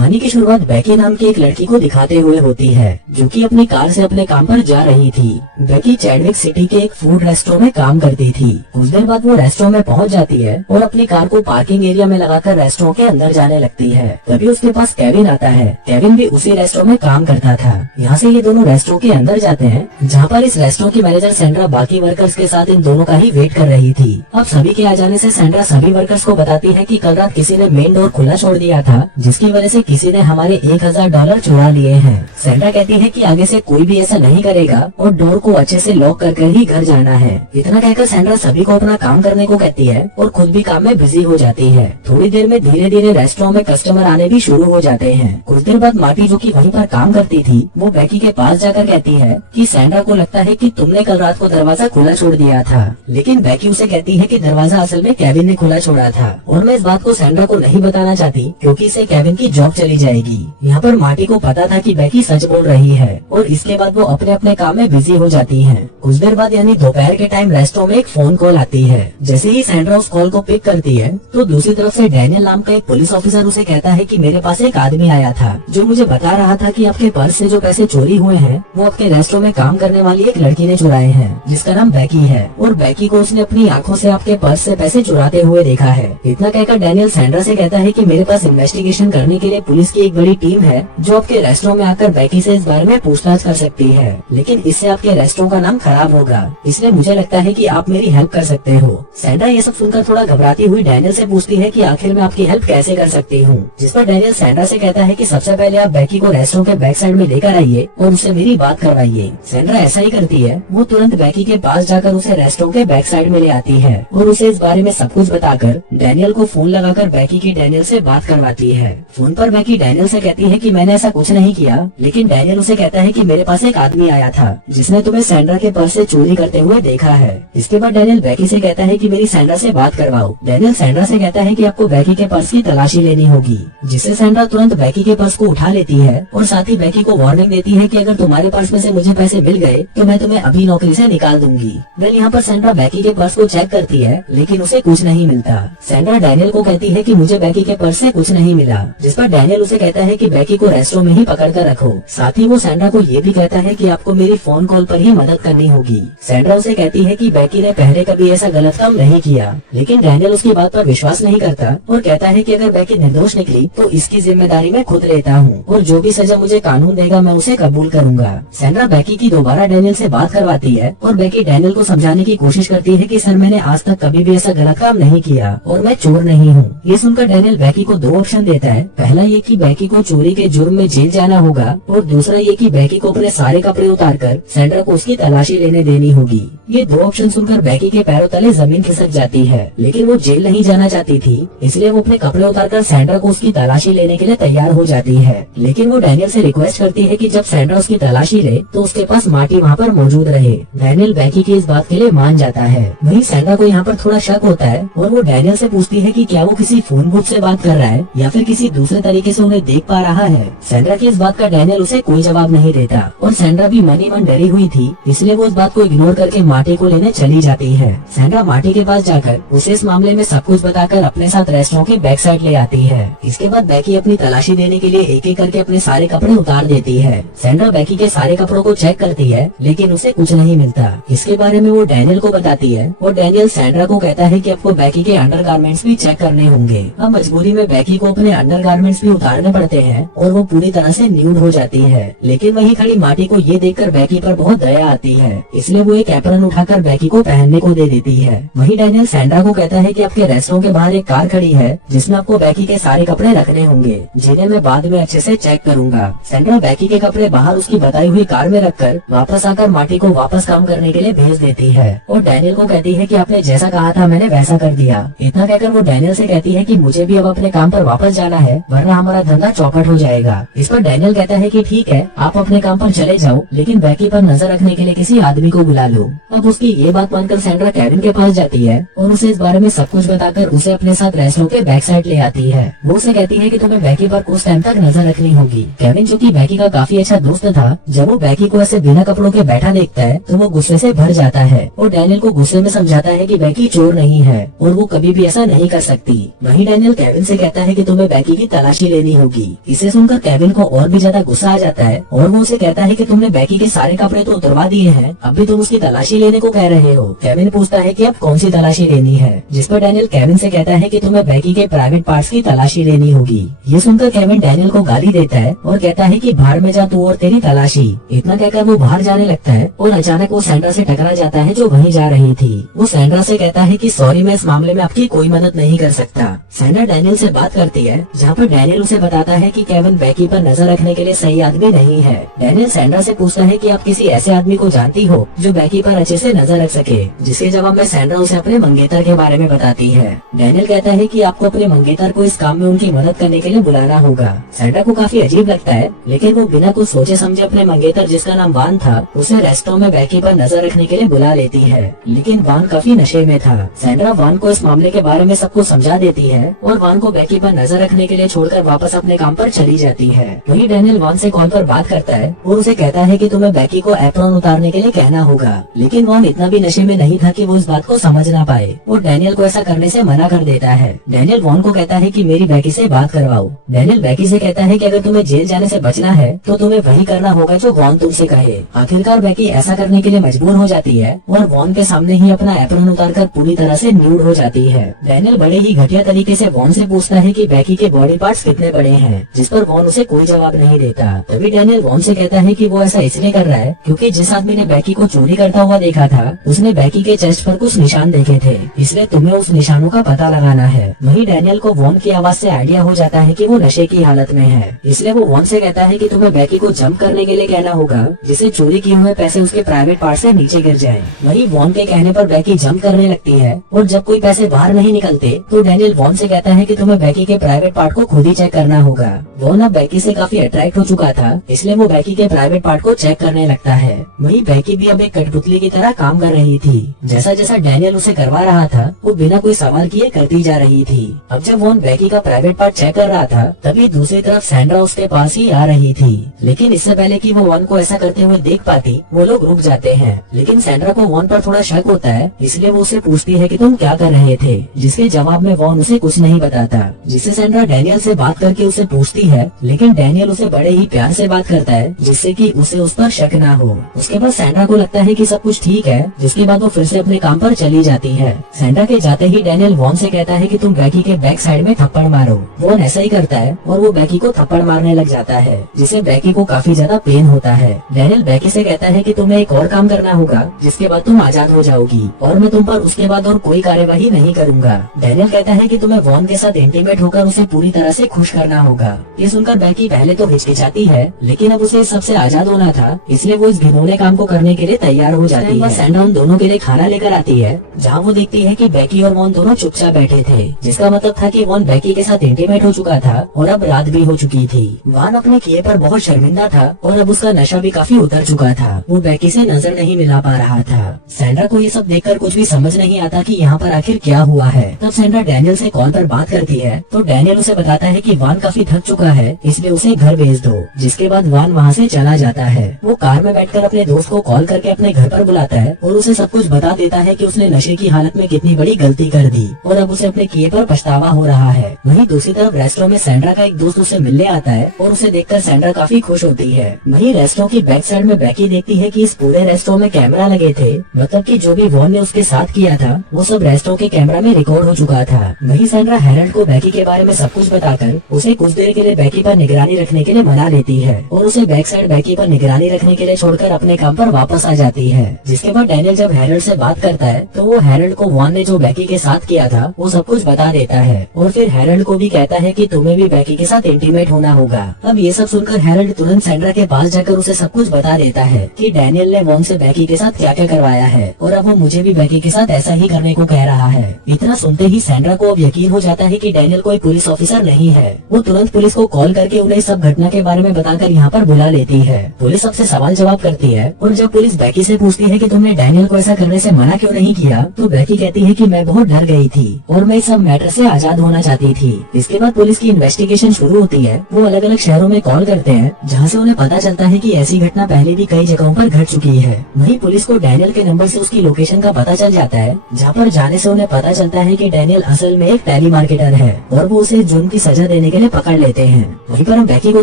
कहानी की शुरुआत बैकी नाम की एक लड़की को दिखाते हुए होती है, जो कि अपनी कार से अपने काम पर जा रही थी। बैकी चैडविक सिटी के एक फूड रेस्टोरेंट में काम करती थी। कुछ देर बाद वो रेस्टोरेंट में पहुंच जाती है और अपनी कार को पार्किंग एरिया में लगाकर रेस्टोरेंट के अंदर जाने लगती है। तभी उसके पास केविन आता है। केविन भी उसी रेस्टोरेंट में काम करता था। यहाँ से ये दोनों रेस्टोरेंट के अंदर जाते हैं, जहाँ पर इस रेस्टोरेंट की मैनेजर सैंड्रा बाकी वर्कर्स के साथ इन दोनों का ही वेट कर रही थी। अब सभी के आ जाने से सैंड्रा सभी वर्कर्स को बताती है कि कल रात किसी ने मेन डोर खुला छोड़ दिया था, जिसकी वजह से किसी ने हमारे $1000 चुरा लिए हैं। सैंड्रा कहती है कि आगे से कोई भी ऐसा नहीं करेगा और डोर को अच्छे से लॉक कर ही घर जाना है। इतना कहकर सैंड्रा सभी को अपना काम करने को कहती है और खुद भी काम में बिजी हो जाती है। थोड़ी देर में धीरे धीरे रेस्टोरेंट में कस्टमर आने भी शुरू हो जाते हैं। कुछ देर बाद मार्टी, जो कि वहीं पर काम करती थी, वो बैकी के पास जाकर कहती है कि सैंड्रा को लगता है कि तुमने कल रात को दरवाजा खुला छोड़ दिया था। लेकिन बैकी उसे कहती है कि दरवाजा असल में केविन ने खुला छोड़ा था और मैं इस बात को सैंड्रा को नहीं बताना चाहती, क्योंकि इससे केविन की जॉब चली जाएगी। यहाँ पर मार्टी को पता था कि बैकी सच बोल रही है और इसके बाद वो अपने अपने काम में बिजी हो जाती है। कुछ देर बाद यानी दोपहर के टाइम रेस्टोरेंट में एक फोन कॉल आती है। जैसे ही सैंड्रा उस कॉल को पिक करती है तो दूसरी तरफ से डैनियल नाम का एक पुलिस ऑफिसर उसे कहता है कि मेरे पास एक आदमी आया था, जो मुझे बता रहा था कि आपके पर्स से जो पैसे चोरी हुए हैं वो आपके रेस्टोरेंट में काम करने वाली एक लड़की ने चुराए हैं, जिसका नाम बैकी है, और बैकी को उसने अपनी आंखों से आपके पर्स से पैसे चुराते हुए देखा है। इतना कहकर डैनियल सैंड्रा से कहता है कि मेरे पास इन्वेस्टिगेशन करने के लिए पुलिस की एक बड़ी टीम है, जो आपके रेस्टोरेंट में आकर बैकी से इस बारे में पूछताछ कर सकती है, लेकिन इससे आपके रेस्टोरेंट का नाम खराब होगा, इसलिए मुझे लगता है कि आप मेरी हेल्प कर सकते हो। सैंड्रा ये सब सुनकर थोड़ा घबराती हुई डैनियल से पूछती है कि आखिर मैं आपकी हेल्प कैसे कर सकती हूँ, जिस पर डैनियल सैंड्रा से कहता है कि सबसे पहले आप बैकी को रेस्टोरेंट के बैक साइड में लेकर आइए और उससे मेरी बात करवाइए। सैंड्रा ऐसा ही करती है। वो तुरंत बैकी के पास जाकर उसे रेस्टोरेंट के बैक साइड में ले आती है और उसे इस बारे में सब कुछ बताकर डैनियल को फोन लगाकर बैकी की डैनियल से बात करवाती है। फोन पर बैकी डैनियल से कहती है कि मैंने ऐसा कुछ नहीं किया, लेकिन डैनियल उसे कहता है कि मेरे पास एक आदमी आया था जिसने तुम्हें सैंड्रा के पर्स से चोरी करते हुए देखा है। इसके बाद डैनियल बैकी से कहता है कि मेरी सैंड्रा से बात करवाओ। डैनियल सैंड्रा से कहता है कि आपको बैकी के पर्स की तलाशी लेनी होगी, जिससे सैंड्रा तुरंत बैकी के पर्स को उठा लेती है और साथ ही बैकी को वार्निंग देती है कि अगर तुम्हारे पर्स में से मुझे पैसे मिल गए तो मैं तुम्हें अभी नौकरी से निकाल दूंगी। वेल, यहाँ पर सैंड्रा बैकी के पर्स को चेक करती है, लेकिन उसे कुछ नहीं मिलता। सैंड्रा डैनियल को कहती है कि मुझे बैकी के पर्स से कुछ नहीं मिला, जिस पर डैनियल उसे कहता है कि बैकी को रेस्टोरेंट में ही पकड़ कर रखो। साथ ही वो सैंड्रा को ये भी कहता है कि आपको मेरी फोन कॉल पर ही मदद करनी होगी। सैंड्रा उसे कहती है कि बैकी ने पहले कभी ऐसा गलत काम नहीं किया, लेकिन डैनियल उसकी बात पर विश्वास नहीं करता और कहता है कि अगर बैकी निर्दोष निकली तो इसकी जिम्मेदारी मैं खुद लेता हूँ और जो भी सजा मुझे कानून देगा मैं उसे कबूल करूंगा। सैंड्रा बैकी की दोबारा डैनियल से बात करवाती है और बैकी डैनियल को समझाने की कोशिश करती है कि सर, मैंने आज तक कभी भी ऐसा गलत काम नहीं किया और मैं चोर नहीं हूँ। ये सुनकर डैनियल बैकी को 2 ऑप्शन देता है। पहला ये कि बैकी को चोरी के जुर्म में जेल जाना होगा और दूसरा ये कि बैकी को अपने सारे कपड़े उतारकर सैंड्रा को उसकी तलाशी लेने देनी होगी। ये 2 ऑप्शन सुनकर बैकी के पैरों तले जमीन खिसक जाती है, लेकिन वो जेल नहीं जाना चाहती थी, इसलिए वो अपने कपड़े उतारकर सैंड्रा को उसकी तलाशी लेने के लिए तैयार हो जाती है। लेकिन वो डैनियल से रिक्वेस्ट करती है कि जब सैंड्रा उसकी तलाशी ले तो उसके पास मार्टी वहाँ पर मौजूद रहे। डैनियल बैकी की इस बात के लिए मान जाता है। वहीं सैंड्रा को यहाँ पर थोड़ा शक होता है और वो डैनियल से पूछती है कि क्या वो किसी फोन बुक से बात कर रहा है या फिर किसी दूसरे तरीके से उन्हें देख पा रहा है। सैंड्रा की इस बात का डैनियल उसे कोई जवाब नहीं देता और सैंड्रा भी मन ही मन डरी हुई थी, इसलिए वो इस बात को इग्नोर करके मार्टी को लेने चली जाती है। सैंड्रा मार्टी के पास जाकर उसे इस मामले में सब कुछ बताकर अपने साथ रेस्टोरेंट के बैक साइड ले आती है। इसके बाद बैकी अपनी तलाशी देने के लिए एक एक करके अपने सारे कपड़े उतार देती है। सैंड्रा बैकी के सारे कपड़ों को चेक करती है, लेकिन उसे कुछ नहीं मिलता। इसके बारे में वो डैनियल को बताती है और डैनियल सैंड्रा को कहता है कि आपको बैकी के अंडरगारमेंट्स भी चेक करने होंगे। अब मजबूरी में बैकी को अपने अंडरगारमेंट्स भी उतारने पड़ते हैं और वो पूरी तरह से न्यूड हो जाती है। लेकिन वहीं खड़ी मार्टी को ये देखकर बैकी पर बहुत दया आती है, इसलिए वो एक एप्रन उठाकर बैकी को पहनने को दे देती है। वहीं डैनियल सैंड्रा को कहता है कि आपके रेस्टोरेंट के बाहर एक कार खड़ी है जिसमें आपको बैकी के सारे कपड़े रखने होंगे, जिन्हें मैं बाद में अच्छे से चेक करूंगा। सैंड्रा बैकी के कपड़े बाहर उसकी बताई हुई कार में रखकर वापस आकर मार्टी को वापस काम करने के लिए भेज देती है और डैनियल को कहती है कि आपने जैसा कहा था मैंने वैसा कर दिया। इतना कहकर वो डैनियल से कहती है कि मुझे भी अब अपने काम पर वापस जाना है, वरना हमारा धंधा चौपट हो जाएगा। इस पर डैनियल कहता है कि ठीक है, आप अपने काम पर चले जाओ, लेकिन बैकी पर नजर रखने के लिए किसी आदमी को बुला लो। अब उसकी ये बात मानकर सैंड्रा केविन के पास जाती है और उसे इस बारे में सब कुछ बताकर उसे अपने साथ रेस्टोरेंट के बैक साइड ले आती है। वो उसे कहती है कि तुम्हें बैकी पर कुछ टाइम तक नजर रखनी होगी। केविन, जो कि बैकी का काफी अच्छा दोस्त था, जब वो बैकी को ऐसे बिना कपड़ों के बैठा देखता है तो वो गुस्से से भर जाता है और डैनियल को गुस्से में समझाता है कि बैकी चोर नहीं है और वो कभी भी ऐसा नहीं कर सकती। वहीं डैनियल केविन से कहता है कि तुम्हें बैकी की तलाशी लेनी होगी। इसे सुनकर केविन को और भी ज्यादा गुस्सा आ जाता है और वो उसे कहता है कि तुमने बेकी के सारे कपड़े तो उतरवा दिए हैं, अब भी तुम उसकी तलाशी लेने को कह रहे हो। केविन पूछता है कि अब कौन सी तलाशी लेनी है, जिस पर डैनियल केविन से कहता है कि तुम्हें बेकी के प्राइवेट पार्ट्स की तलाशी लेनी होगी। ये सुनकर केविन डैनियल को गाली देता है और कहता है कि बाहर में जा तू और तेरी तलाशी। इतना कहकर वो बाहर जाने लगता है और अचानक वो सैंड्रा से टकरा जाता है जो वहीं जा रही थी। वो सैंड्रा से कहता है कि सॉरी, मैं इस मामले में आपकी कोई मदद नहीं कर सकता। सैंड्रा डैनियल से बात करती है, जहाँ पर डैनियल उसे बताता है कि केविन बेकी पर नजर रखने के लिए सही आदमी नहीं है। डैनियल सैंड्रा से पूछता है कि आप किसी ऐसे आदमी को जानती हो जो बेकी पर अच्छे से नजर रख सके, जिसके जवाब में सैंड्रा उसे अपने मंगेतर के बारे में बताती है। डैनियल कहता है कि आपको अपने मंगेतर को इस काम में उनकी मदद करने के लिए बुलाना होगा। सैंड्रा को काफी अजीब लगता है, लेकिन वो बिना कुछ सोचे समझे अपने मंगेतर, जिसका नाम वान था, उसे रेस्टोरेंट में बेकी पर नजर रखने के लिए बुला लेती है। लेकिन वान काफी नशे में था। सैंड्रा वान को इस मामले के बारे में सब कुछ समझा देती है और वान को बेकी पर नजर रखने के लिए छोड़कर वापस अपने काम पर चली जाती है। वहीं डैनियल वान से कॉल पर बात करता है और उसे कहता है कि तुम्हें बेकी को एप्रॉन उतारने के लिए कहना होगा। लेकिन वान इतना भी नशे में नहीं था कि वो इस बात को समझ ना पाए और डैनियल को ऐसा करने से मना कर देता है। डैनियल वान को कहता है कि मेरी बेकी से बात करवाओ। डैनियल बेकी से कहता है कि अगर तुम्हें जेल जाने से बचना है तो तुम्हें वही करना होगा जो वान तुमसे कहे। आखिरकार बेकी ऐसा करने के लिए मजबूर हो जाती है और वान के सामने ही अपना एप्रॉन उतारकर पूरी तरह से न्यूड हो जाती है। डैनियल बड़े ही घटिया तरीके से वान से पूछता है कि बेकी के बॉडी पार्ट्स कितने बड़े हैं, जिस पर वान उसे कोई जवाब नहीं देता। तभी डैनियल वान से कहता है कि वो ऐसा इसलिए कर रहा है क्योंकि जिस आदमी ने बेकी को चोरी करता हुआ देखा था उसने बेकी के चेस्ट पर कुछ निशान देखे थे, इसलिए तुम्हें उस निशानों का पता लगाना है। वहीं डैनियल को वान की आवाज से आइडिया हो जाता है कि वो नशे की हालत में है, इसलिए वो वान से कहता है कि तुम्हें बेकी को जंप करने के लिए कहना होगा जिससे चोरी किए हुए पैसे उसके प्राइवेट पार्ट से नीचे गिर जाएं। वहीं वान के कहने पर बेकी जंप करने लगती है और जब कोई पैसे बाहर नहीं निकलते तो डैनियल वान से कहता है कि तुम्हें बेकी के प्राइवेट पार्ट को खुद ही चेक करना होगा। वान अब बेकी से काफी अट्रैक्ट हो चुका था, इसलिए वो बेकी के प्राइवेट पार्ट को चेक करने लगता है। वहीं बेकी भी अब एक कठपुतली की तरह काम कर रही थी। जैसा जैसा डैनियल उसे करवा रहा था वो बिना कोई सवाल किए करती जा रही थी। अब जब वान बेकी का प्राइवेट पार्ट चेक कर रहा था तभी दूसरी तरफ सैंड्रा उसके पास ही आ रही थी। लेकिन इससे पहले कि वो वान को ऐसा करते हुए देख पाती वो लोग रुक जाते हैं। लेकिन सैंड्रा को वान पर थोड़ा शक होता है, इसलिए वो उसे पूछती है कि तुम क्या कर रहे थे, जिसके जवाब में वान उसे कुछ नहीं बताता। जिससे सैंड्रा डैनियल से बात करके उसे पूछती है, लेकिन डैनियल उसे बड़े ही प्यार से बात करता है जिससे कि उसे उस पर शक ना हो। उसके बाद सैंड्रा को लगता है कि सब कुछ ठीक है, जिसके बाद वो फिर से अपने काम पर चली जाती है। सैंड्रा के जाते ही डैनियल वान से कहता है कि तुम बेकी के बैक साइड में थप्पड़ मारो। वान ऐसा ही करता है और वो बेकी को थप्पड़ मारने लग जाता है, जिससे बेकी को काफी ज्यादा पेन होता है। डैनियल बेकी से कहता है कि तुम्हें एक और काम करना होगा जिसके बाद तुम आजाद हो जाओगी और मैं तुम पर उसके बाद और कोई कार्यवाही नहीं करूंगा। डैनियल कहता है कि तुम्हें वान के साथ इंटीमेट होकर उसे पूरी तरह से खुश करना होगा। ये सुनकर बेकी पहले तो हिचकिचाती है, लेकिन अब उसे सबसे आजाद होना था, इसलिए वो इस घिनौने काम को करने के लिए तैयार हो जाती है। सैंड्रा उन दोनों के लिए खाना लेकर आती है, जहाँ वो देखती है कि बेकी और वान दोनों चुपचाप बैठे थे, जिसका मतलब था कि वान बेकी के साथ इंटीमेट हो चुका था और अब रात भी हो चुकी थी। वान अपने किए पर बहुत शर्मिंदा था और अब उसका नशा भी काफी उतर चुका था। वो बेकी से नजर नहीं मिला पा रहा था। सैंड्रा को ये सब देखकर कुछ भी समझ नहीं आता कि यहाँ पर आखिर क्या हुआ है। तब सैंड्रा डैनियल से कॉल पर बात करती है तो डैनियल उसे बताता है कि वान काफी थक चुका है, इसलिए उसे घर भेज दो। जिसके बाद वान वहाँ से चला जाता है। वो कार में बैठकर अपने दोस्त को कॉल करके अपने घर पर बुलाता है और उसे सब कुछ बता देता है कि उसने नशे की हालत में कितनी बड़ी गलती कर दी और अब उसे अपने किए पर पछतावा हो रहा है। वहीं दूसरी तरफ रेस्टोरेंट में सैंड्रा का एक दोस्त उसे मिलने आता है और उसे देखकर सैंड्रा काफी खुश होती है। वहीं रेस्टोरेंट की बैक साइड में बेकी देखती है कि इस पूरे रेस्टोरेंट में कैमरा लगे थे, मतलब कि जो भी वान ने उसके साथ किया था वो सब रेस्टोरेंट के कैमरा में रिकॉर्ड हो चुका था। वहीं सैंड्रा हेरल्ड को बेकी के बारे में सब कुछ बताकर उसे कुछ देर के लिए बेकी पर निगरानी रखने के लिए मना लेती है और उसे बैक साइड बेकी पर निगरानी रखने के लिए छोड़कर अपने काम पर वापस आ जाती है। जिसके बाद डैनियल जब हेरल्ड से बात करता है तो वो हेरल्ड को वान ने जो बेकी के साथ किया था वो सब कुछ बता देता है और फिर हेरल्ड को भी कहता है कि तुम्हें भी बेकी के साथ इंटीमेट होना होगा। अब ये सब सुनकर हेरल्ड तुरंत सैंड्रा के पास जाकर उसे सब कुछ बता देता है कि डैनियल ने वान से बेकी के साथ क्या क्या करवाया है और अब वो मुझे भी बेकी के साथ ऐसा ही करने को कह रहा है। इतना सुनते ही सैंड्रा को अब यकीन हो जाता है कि डैनियल कोई पुलिस ऑफिसर नहीं है। वो तुरंत पुलिस को कॉल करके उन्हें सब घटना के बारे में बताकर यहाँ पर बुला लेती है। पुलिस सबसे सवाल जवाब करती है और जब पुलिस बेकी से पूछती है कि तुमने डैनियल को ऐसा करने से मना क्यों नहीं किया तो बेकी कहती है कि मैं बहुत डर गई थी और मैं इस सब मैटर से आजाद होना चाहती थी। इसके बाद पुलिस की इन्वेस्टिगेशन शुरू होती है। वो अलग अलग शहरों में कॉल करते हैं जहाँ से उन्हें पता चलता है कि ऐसी घटना पहले भी कई जगहों पर घट चुकी है। वहीं पुलिस को डैनियल के नंबर से उसकी लोकेशन का पता चल जाता है, जहाँ पर जाने से उन्हें पता चलता है कि डैनियल असल में एक टेली मार्केटर है और वो उसे जुर्म की सजा लेने के लिए पकड़ लेते हैं। वहीं पर हम बेकी को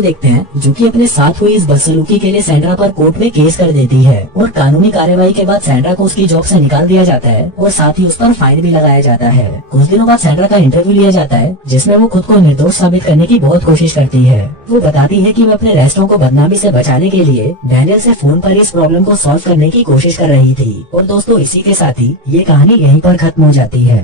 देखते हैं जो कि अपने साथ हुई इस बदसलूकी के लिए सैंड्रा पर कोर्ट में केस कर देती है और कानूनी कार्यवाही के बाद सैंड्रा को उसकी जॉब से निकाल दिया जाता है और साथ ही उस पर फाइन भी लगाया जाता है। कुछ दिनों बाद सैंड्रा का इंटरव्यू लिया जाता है जिसमें वो खुद को निर्दोष साबित करने की बहुत कोशिश करती है। वो बताती है कि वो अपने रेस्टोरेंट को बदनामी से बचाने के लिए डैनियल से फोन पर इस प्रॉब्लम को सॉल्व करने की कोशिश कर रही थी। और दोस्तों, इसी के साथ ही ये कहानी यहीं पर खत्म हो जाती है।